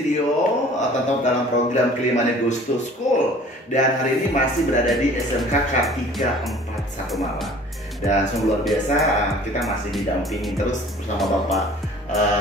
studio tetap dalam program Kilimanjaro Goes to School, dan hari ini masih berada di SMK Kartika 41 Malang. Dan sungguh luar biasa, kita masih didampingi terus bersama Bapak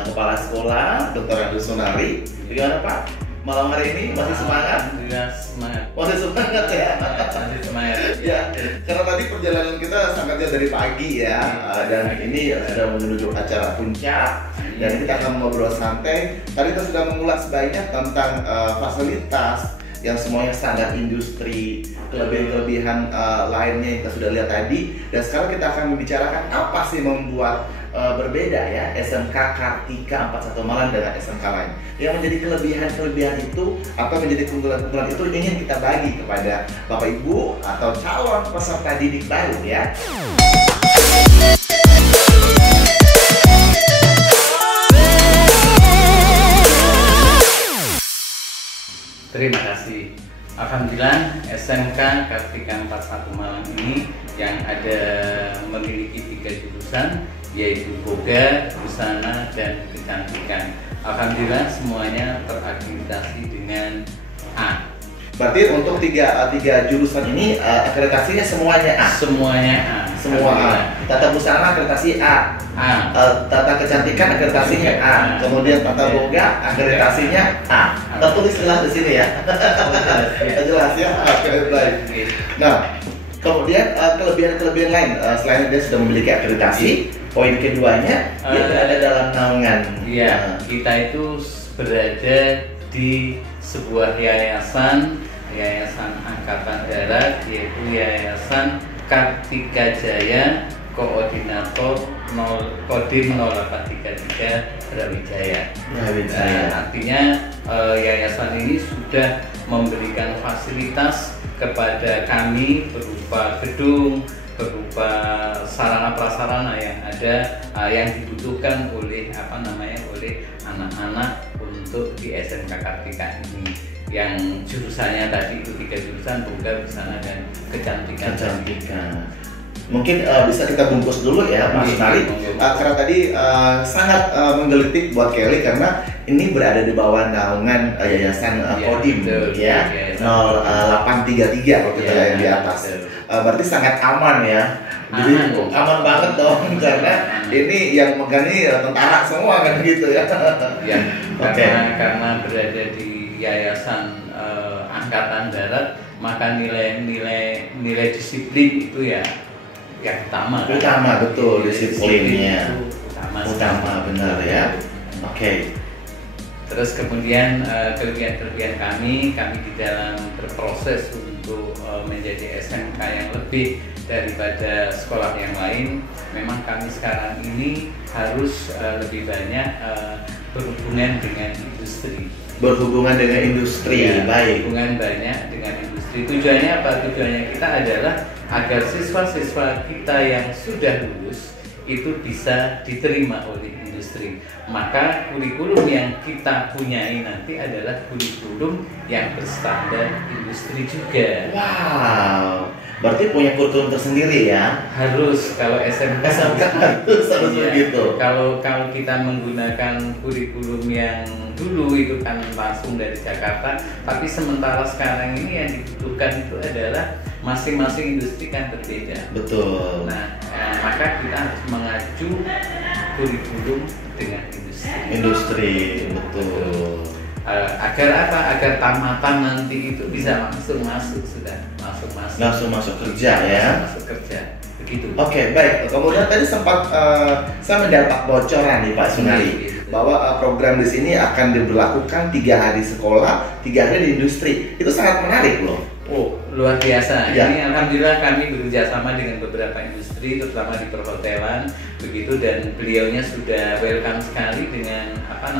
Kepala Sekolah Dr. Andus Sunari. Bagaimana Pak? Malam hari ini masih semangat? Semangat. Masih semangat ya? Masih semangat. Ya, karena tadi perjalanan kita sangat jauh dari pagi ya, dan ini sudah menuju acara puncak. Dan kita akan ngobrol santai. Tadi kita sudah mengulas banyak tentang fasilitas yang semuanya standar industri, kelebihan-kelebihan lainnya yang kita sudah lihat tadi. Dan sekarang kita akan membicarakan apa sih membuat berbeda ya SMK Kartika 41 Malang dengan SMK lain. Yang menjadi kelebihan-kelebihan itu atau menjadi keunggulan-keunggulan itu ingin kita bagi kepada Bapak Ibu atau calon peserta didik baru ya. Terima kasih. Alhamdulillah SMK Kartika 41 Malang ini yang ada memiliki 3 jurusan, yaitu Boga, Busana, dan Kecantikan. Alhamdulillah semuanya terakreditasi dengan A. Berarti untuk tiga jurusan ini akreditasinya semuanya A. Semuanya A. Semua A. Tata Busana akreditasi A. Tata Kecantikan akreditasinya A. Kemudian Tata Boga akreditasinya A. Tertulis jelas di sini ya. Jelas ya. Oke, baik. Nah, kemudian kelebihan-kelebihan lain selain dia sudah memiliki akreditasi, poin keduanya dia berada dalam naungan. Iya, kita itu berada di sebuah yayasan Angkatan Darat, yaitu Yayasan Kartika Jaya, Koordinator Kodim 0833 Brawijaya. Artinya yayasan ini sudah memberikan fasilitas kepada kami berupa gedung, berupa sarana prasarana yang ada yang dibutuhkan oleh oleh anak-anak untuk di SMK Kartika ini, yang jurusannya tadi itu 3 jurusan, Boga, Busana, dan Kecantikan. Mungkin bisa kita bungkus dulu ya Mas Sunari, karena tadi sangat menggelitik buat Kelly karena ini berada di bawah naungan Yayasan Kodim ya 0833 kalau kita lihat di atas. Berarti sangat aman ya. Jadi aman banget dong karena ini yang megang ini tentara semua kan gitu ya. Ya, karena berada di Yayasan Angkatan Darat, maka nilai disiplin itu ya yang utama. Utama betul, disiplinnya. Utama benar ya. Oke. Terus kemudian kelebihan kami di dalam berproses untuk menjadi SMK yang lebih daripada sekolah yang lain. Memang kami sekarang ini harus lebih banyak berhubungan dengan industri. Ya, baik. Hubungan banyak dengan industri. Tujuannya apa? Tujuannya kita adalah agar siswa-siswa kita yang sudah lulus itu bisa diterima oleh industri. Maka kurikulum yang kita punyai nanti adalah kurikulum yang berstandar industri juga. Wow, berarti punya kurikulum tersendiri ya? Harus, kalau SMK harus begitu. Kalau kita menggunakan kurikulum yang dulu itu kan langsung dari Jakarta, tapi sementara sekarang ini yang dibutuhkan itu adalah masing-masing industri kan berbeda. Betul. Nah, maka kita harus mengacu kurikulum dengan industri. Betul. Agar apa? Agar tamatan nanti itu bisa langsung masuk kerja ya. Masuk kerja. Begitu. Oke, baik. Kemudian tadi sempat saya mendapat bocoran nih Pak Sunari bahwa program di sini akan diberlakukan 3 hari sekolah, 3 hari di industri. Itu sangat menarik loh. Oh, luar biasa. Ya. Ini alhamdulillah kami bekerja sama dengan beberapa industri, terutama di perhotelan, begitu, dan beliaunya sudah welcome sekali dengan apa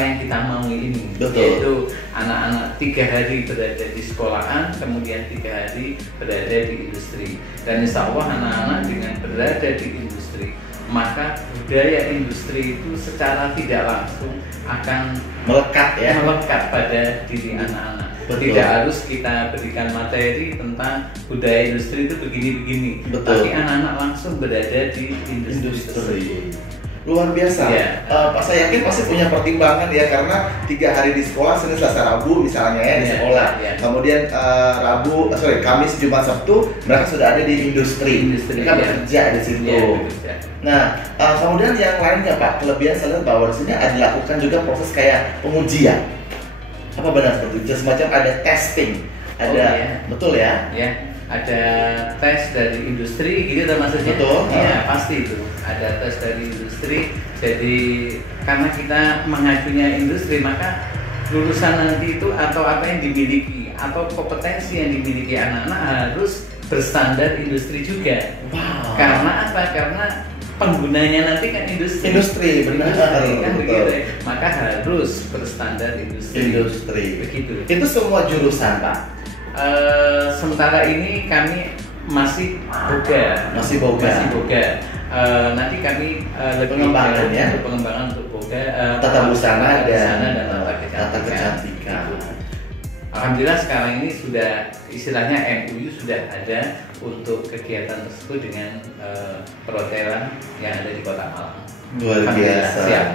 yang kita mau ini. Betul. Yaitu anak-anak 3 hari berada di sekolahan, kemudian 3 hari berada di industri. Dan insya Allah anak-anak dengan berada di industri, maka budaya industri itu secara tidak langsung akan melekat pada diri anak-anak. Betul. Tidak harus kita berikan materi tentang budaya industri itu begini-begini, tapi anak-anak langsung berada di industri. Luar biasa. Iya. Pak saya yakin pasti punya pertimbangan ya, karena 3 hari di sekolah, Senin, Selasa, Rabu misalnya ya di Iya, sekolah. iya. Kemudian Kamis, Jumat, Sabtu mereka sudah ada di industri. Mereka iya. bekerja di situ. Iya, bekerja. Nah, kemudian yang lainnya Pak, kelebihan saya lihat bahwa di sini ada dilakukan juga proses kayak pengujian. Apa benar seperti itu? Semacam ada testing, ada iya. betul ya? Ya, ada tes dari industri gitu termasuknya. Betul. Iya, pasti itu. Ada tes dari industri. Jadi karena kita mengajunya industri, maka lulusan nanti itu atau apa yang dimiliki atau kompetensi yang dimiliki anak-anak harus berstandar industri juga. Wow. Karena apa? Karena penggunanya nanti kan industri. Industri, benar. Kan Betul. begitu. Maka harus berstandar industri. Industri. Begitu. Itu semua jurusan Pak. Sementara ini kami masih boga. Masih boga. Nanti kami lebih Pengembangan ya? untuk pengembangan untuk boga, Tata busana dan tata tata kecantikan. Alhamdulillah sekarang ini sudah istilahnya MUU sudah ada untuk kegiatan tersebut dengan perhotelan yang ada di Kota Malang. Luar biasa. Siap.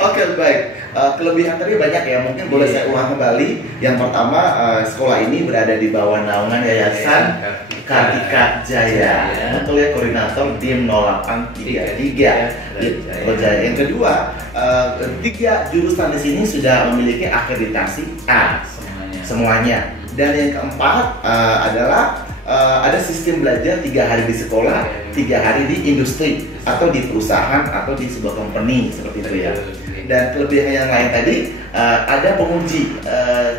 Oke, baik. Kelebihan tadi banyak ya, mungkin boleh saya ulang kembali. Yang pertama, sekolah ini berada di bawah naungan Yayasan Kartika Jaya. Betul ya, koordinator DIM 0833 Jaya. Yang kedua, 3 jurusan di sini sudah memiliki akreditasi A semuanya. Dan yang keempat adalah ada sistem belajar 3 hari di sekolah, 3 hari di industri atau di perusahaan atau di sebuah company seperti itu ya. Dan kelebihan yang lain tadi ada penguji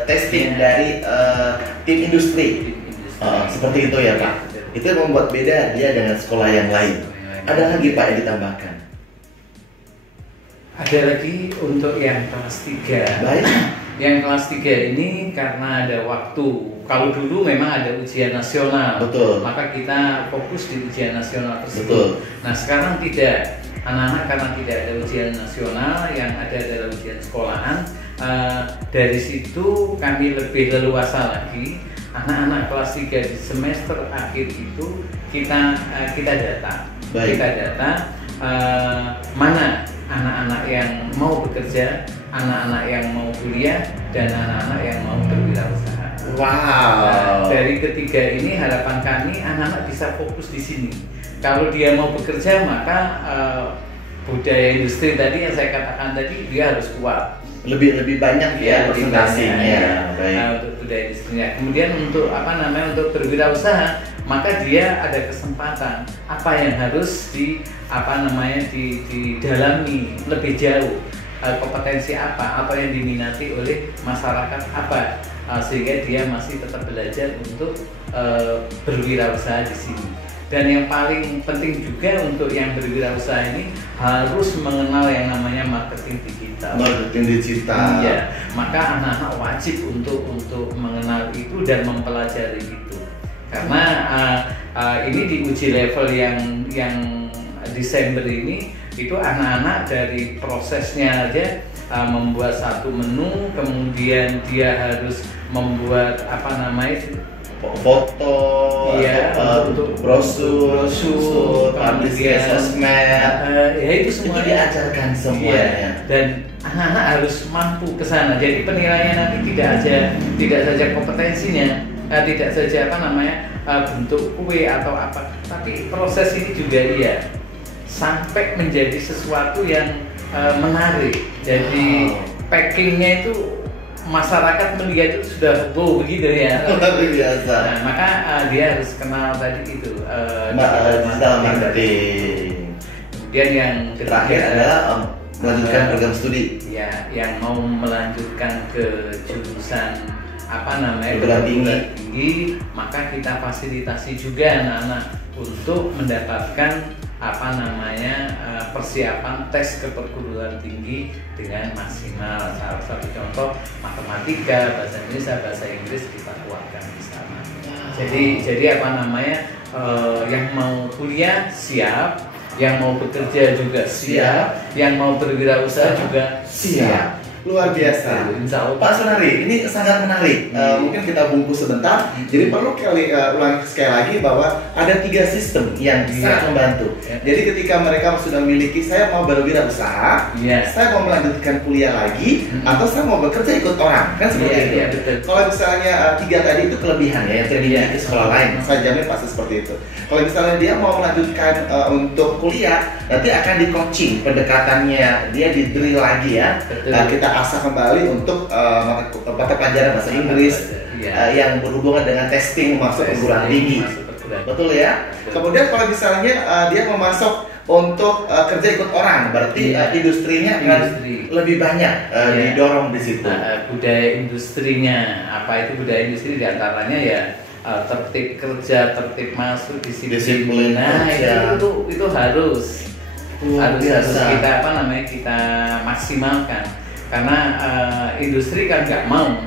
testing dari tim industri. Seperti itu ya Pak. Itu yang membuat beda dia dengan sekolah yang lain. Ada lagi Pak yang ditambahkan? Ada lagi untuk yang kelas 3. Baik. Yang kelas 3 ini karena ada waktu. Kalau dulu memang ada ujian nasional. Betul. Maka kita fokus di ujian nasional tersebut. Betul. Nah, sekarang tidak. Anak-anak karena tidak ada ujian nasional, yang ada adalah ujian sekolahan. Dari situ kami lebih leluasa lagi. Anak-anak kelas 3 di semester akhir itu kita data. Baik. Kita data mana anak-anak yang mau bekerja, anak-anak yang mau kuliah, dan anak-anak yang mau berwirausaha. Wow. Nah, dari ketiga ini harapan kami anak-anak bisa fokus di sini. Kalau dia mau bekerja, maka budaya industri tadi yang saya katakan tadi dia harus kuat. Lebih banyak ya presentasinya. Baik. Nah, untuk budaya industrinya. Kemudian untuk untuk berwirausaha, maka dia ada kesempatan apa yang harus didalami lebih jauh. Kompetensi apa yang diminati oleh masyarakat apa, sehingga dia masih tetap belajar untuk berwirausaha di sini. Dan yang paling penting juga untuk yang berwirausaha ini harus mengenal yang namanya marketing digital. Marketing digital. Iya, maka anak-anak wajib untuk mengenal itu dan mempelajari itu. Karena ini di uji level yang Desember ini itu anak-anak dari prosesnya aja membuat satu menu, kemudian dia harus membuat foto, iya, untuk brosur, publikasi sosmed, ya itu semua diajarkan semuanya. Iya, dan anak-anak harus mampu ke sana. Jadi penilaiannya nanti tidak saja kompetensinya, tidak saja bentuk kue atau apa, tapi proses ini juga sampai menjadi sesuatu yang menarik. Jadi packingnya itu masyarakat melihat itu sudah begitu ya. Luar biasa. Nah, maka dia harus kenal tadi itu digital marketing. Kemudian yang terakhir adalah melanjutkan program studi. Ya, yang mau melanjutkan ke jurusan perguruan tinggi, maka kita fasilitasi juga anak-anak untuk mendapatkan persiapan tes ke perguruan tinggi dengan maksimal. Salah satu contoh matematika, bahasa Indonesia, bahasa Inggris kita kuatkan di sana. Jadi yang mau kuliah siap, yang mau bekerja juga siap, yang mau berwirausaha juga siap. Luar biasa. Insya Allah. Pak Sunari, ini sangat menarik. Mungkin kita bungkus sebentar. Jadi perlu ulang sekali lagi bahwa ada 3 sistem yang sangat membantu. Jadi ketika mereka sudah memiliki, saya mau berwirausaha, saya mau melanjutkan kuliah lagi, atau saya mau bekerja ikut orang, kan seperti itu. Kalau misalnya 3 tadi itu kelebihan ya, yang terjadi di sekolah lain, saya jamin pasti seperti itu. Kalau misalnya dia mau melanjutkan untuk kuliah, nanti akan di coaching pendekatannya, dia di drill lagi ya. Kita asah kembali untuk mata pelajaran bahasa Inggris yang berhubungan dengan testing masuk perguruan tinggi. Betul ya. Kemudian kalau misalnya dia mau masuk untuk kerja ikut orang, berarti industrinya akan lebih banyak didorong di situ. Budaya industrinya, apa itu budaya industri, diantaranya ya tertib kerja, tertib masuk, disiplin. Nah itu harus kita kita maksimalkan, karena industri kan nggak mau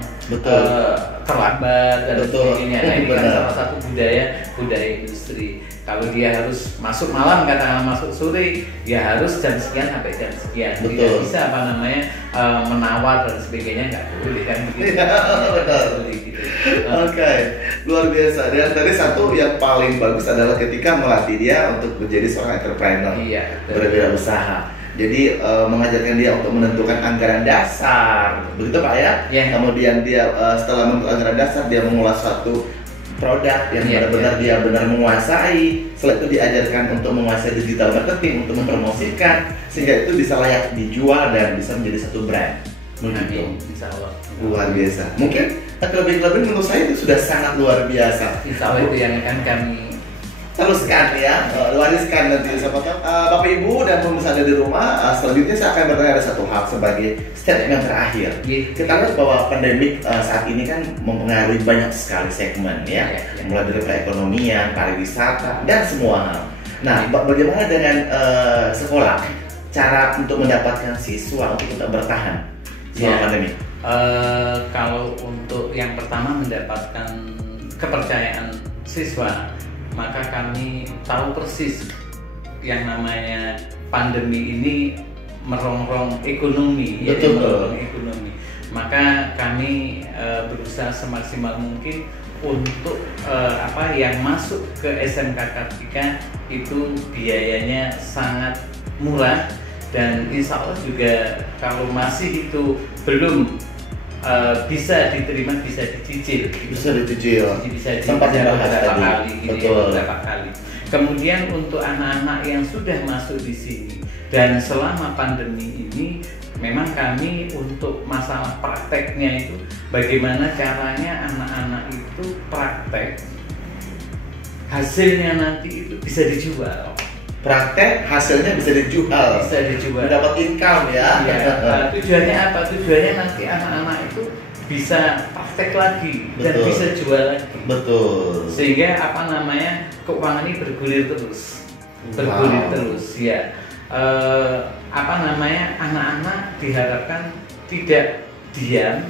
terlambat dan sebagainya. Nah, ini kan salah satu budaya industri. Kalau dia harus masuk malam, katakanlah masuk sore, dia harus jam sekian sampai jam sekian. Tidak bisa menawar dan sebagainya, nggak boleh kan begitu. Oke, luar biasa. Dan tadi satu yang paling bagus adalah ketika melatih dia untuk menjadi seorang entrepreneur, berwirausaha. Jadi mengajarkan dia untuk menentukan anggaran dasar, begitu Pak ya? Kemudian dia setelah menentukan anggaran dasar, dia mengolah suatu produk yang benar-benar dia benar menguasai. Setelah itu diajarkan untuk menguasai digital marketing, untuk mempromosikan, sehingga itu bisa layak dijual dan bisa menjadi satu brand. Begitu. Insya Allah. Luar biasa. Mungkin lebih-lebih menurut saya itu sudah sangat luar biasa. Insya Allah itu yang akan kami teruskan ya, wariskan nanti siapa tahu Bapak Ibu dan pemirsa ada di rumah. Selanjutnya saya akan bertanya ada satu hal sebagai statement terakhir. Kita lihat bahwa pandemik saat ini kan mempengaruhi banyak sekali segmen ya, mulai dari perekonomian, pariwisata dan semua hal. Nah, bagaimana dengan sekolah? Cara untuk mendapatkan siswa untuk tetap bertahan selama pandemi? Kalau untuk yang pertama mendapatkan kepercayaan siswa, maka kami tahu persis yang namanya pandemi ini merongrong ekonomi, merongrong ekonomi. Maka kami berusaha semaksimal mungkin untuk yang masuk ke SMK Kartika itu biayanya sangat murah, dan insya Allah juga kalau masih itu belum bisa diterima, bisa dicicil. Bisa dicicil beberapa kali. Kemudian untuk anak-anak yang sudah masuk di sini dan selama pandemi ini, memang kami untuk masalah prakteknya itu bagaimana caranya anak-anak itu praktek, hasilnya nanti itu bisa dijual. Praktek hasilnya bisa dijual, mendapat income ya. Tujuannya apa? Tujuannya nanti anak-anak itu bisa praktek lagi dan bisa jual lagi. Sehingga keuangan ini bergulir terus, ya. Anak-anak diharapkan tidak diam,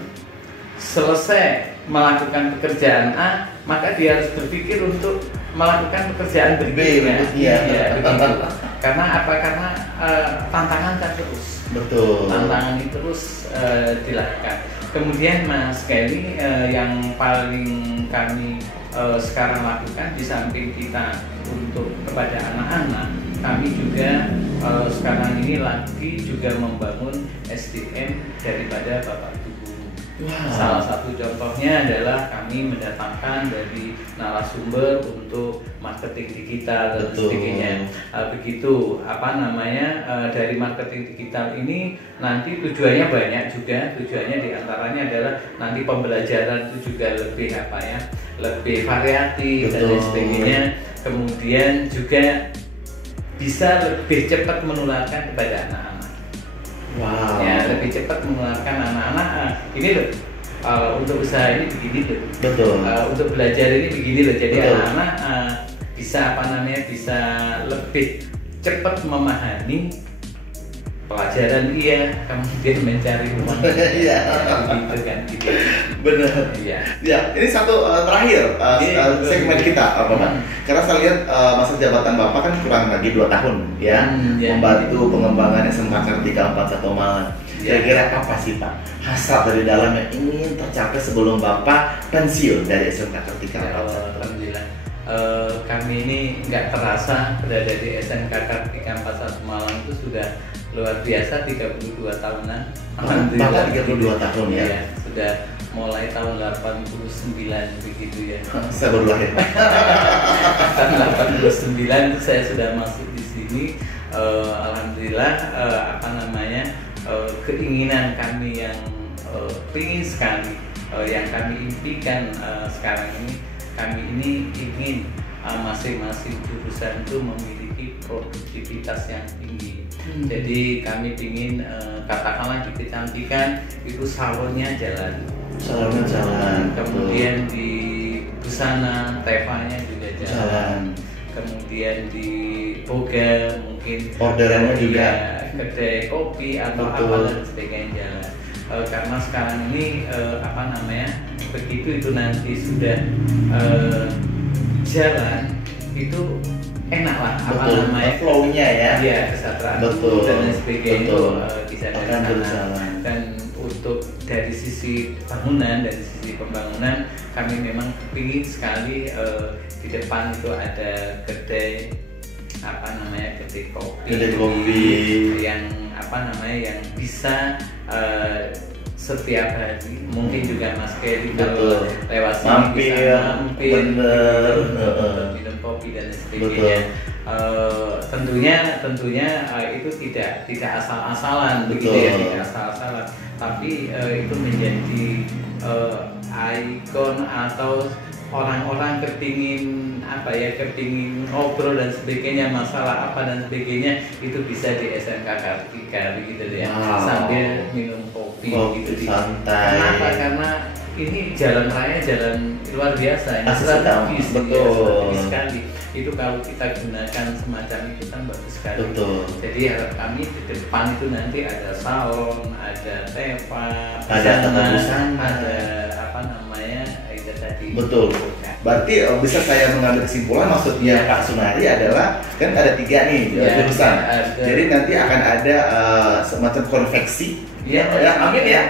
selesai melakukan pekerjaan A, maka dia harus berpikir untuk melakukan pekerjaan berikutnya. Begitu. Karena apa? Karena tantangan kan terus. Tantangan itu terus dilakukan. Kemudian Mas Kelly, yang paling kami sekarang lakukan di samping kita untuk kepada anak-anak, kami juga sekarang ini lagi juga membangun SDM daripada Bapak Ibu. Salah satu contohnya adalah kami mendatangkan dari narasumber untuk marketing digital dan sebagainya. Begitu dari marketing digital ini nanti tujuannya banyak juga. Tujuannya diantaranya adalah nanti pembelajaran itu juga lebih lebih variatif dan lain sebagainya. Kemudian juga bisa lebih cepat menularkan kepada anak-anak. Ya, lebih cepat menularkan anak-anak. Ini loh, untuk usaha ini begini loh. Untuk belajar ini begini loh. Jadi anak-anak bisa bisa lebih cepat memahami pelajaran iya, kemudian mencari uang Iya. gitu kan gitu. Benar. Iya. Ya, ini satu terakhir segmen kita, Bapak. Karena saya lihat masa jabatan Bapak kan kurang lagi 2 tahun ya, membantu pengembangan SMK Kartika 41 Malang. Kira-kira apa sih Pak hasrat dari dalam yang ingin tercapai sebelum Bapak pensiun dari SMK Kartika 41? Alhamdulillah. Kami ini nggak terasa berada di SMK Kartika 41 Malang itu sudah luar biasa 32 tahunan. Bapak 32 tahun ya? Iya, sudah mulai tahun 89 begitu ya. Saya baru lahir. Tahun 89 itu saya sudah masuk di sini. Alhamdulillah keinginan kami yang ingin sekali yang kami impikan sekarang ini, kami ini ingin masing-masing jurusan itu memiliki produktivitas yang tinggi. Jadi kami ingin katakanlah di kecantikan itu salonnya jalan, kemudian di busana tevanya juga jalan. Kemudian di Boga mungkin orderannya juga kedai kopi atau apa dan sebagainya jalan. Karena sekarang ini begitu itu nanti sudah jalan itu enak lah flow-nya ya, kesejahteraan dan sebagainya itu bisa dari sana. Dan untuk dari sisi bangunan, dari sisi pembangunan kami memang ingin sekali di depan itu ada kedai kopi yang yang bisa setiap hari, mungkin juga Mas Keri kalau lewat sini bisa mampir minum kopi dan sebagainya. Tentunya itu tidak asal-asalan begitu ya, tidak asal-asalan, tapi itu menjadi ikon atau orang-orang kepingin ngobrol dan sebagainya, masalah apa dan sebagainya itu bisa di SMK Kartika begitu ya, sambil minum kopi gitu santai. Kenapa? Karena ini jalan raya, jalan luar biasa, ini strategis sekali. Itu kalau kita gunakan semacam itu kan bagus sekali. Jadi harap kami di depan itu nanti ada salon, ada teva, ada itu tadi. Betul. Berarti bisa saya mengambil kesimpulan maksudnya Pak Sunari adalah kan ada 3 nih jurusan. Jadi nanti akan ada semacam konveksi. Amin ya.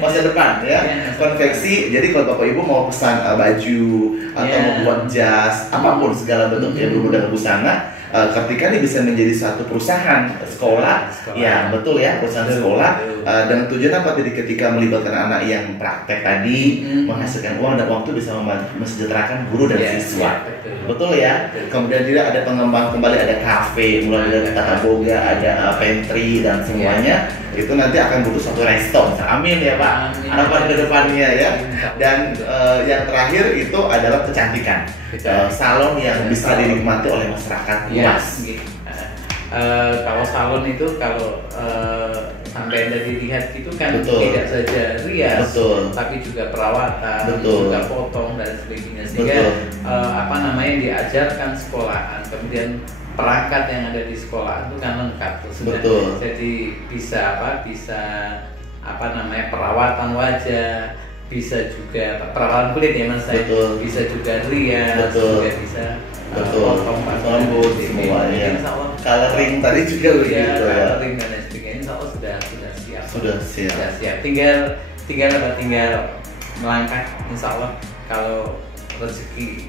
Masa depan ya. Konveksi. Jadi kalau Bapak Ibu mau pesan baju atau mau buat jas, apapun segala bentuknya berhubung dengan busana, Kartika ini bisa menjadi satu perusahaan sekolah. Ya, betul ya, perusahaan sekolah. Dengan tujuan apa? Jadi ketika melibatkan anak yang praktek tadi, menghasilkan uang, dan uang itu bisa mesejahterakan guru dan siswa. Betul ya. Kemudian juga ada pengembang kembali, ada kafe, mulai dari tata boga, ada pantry dan semuanya. Itu nanti akan butuh satu resto. Amin ya Pak. Harapan ke depannya ya. Dan yang terakhir itu adalah kecantikan. Salon yang bisa dinikmati oleh masyarakat luas. Kalau salon itu sampai Anda dilihat itu kan tidak saja rias, tapi juga perawatan, juga potong dan sebagainya. Sehingga diajarkan sekolahan, kemudian perangkat yang ada di sekolah itu kan lengkap tuh. Jadi bisa perawatan wajah, bisa juga perawatan kulit ya Mas, bisa juga rias, juga bisa potong rambut semuanya. Coloring tadi juga begitu ya. Coloring dan sebagainya insya Allah sudah siap. Tinggal melangkah insya Allah kalau rezeki.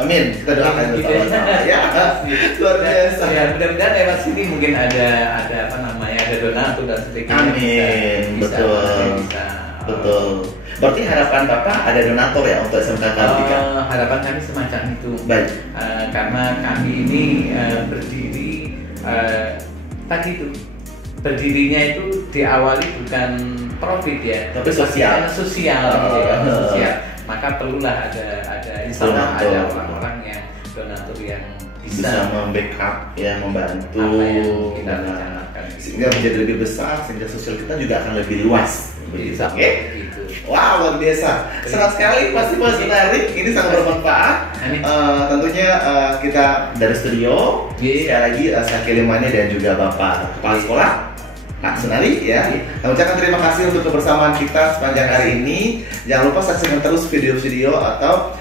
Amin, kita doakan bersama-sama ya. Luar biasa. Ya, mudah-mudahan lewat sini mungkin ada donatur dan sebagainya. Amin, betul. Berarti harapan Bapak ada donatur ya untuk SMK Kartika? Harapan kami semacam itu. Baik. Karena kami ini berdirinya itu diawali bukan profit ya, tapi sosial. Sosial. Maka perlulah ada insya Allah ada orang-orang yang donatur yang bisa membackup ya, membantu apa yang kita rencanakan, sehingga menjadi lebih besar, sehingga sosial kita juga akan lebih luas. Oke. Wow, luar biasa. Senang sekali, pasti menarik. Ini sangat bermanfaat. Amin. Tentunya kita dari studio, sekali lagi saya Kilimani dan juga Bapak Kepala Sekolah Kak Sunari ya. Kami ucapkan terima kasih untuk kebersamaan kita sepanjang hari ini. Jangan lupa saksikan terus video-video atau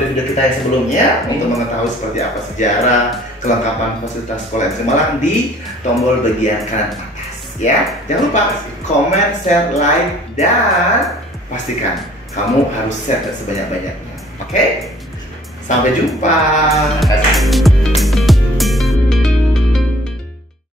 video-video kita yang sebelumnya untuk mengetahui seperti apa sejarah kelengkapan fasilitas sekolah SD Malang di tombol bagian kanan atas ya. Jangan lupa komen, share, like, dan pastikan kamu harus share sebanyak-banyaknya. Oke? Sampai jumpa.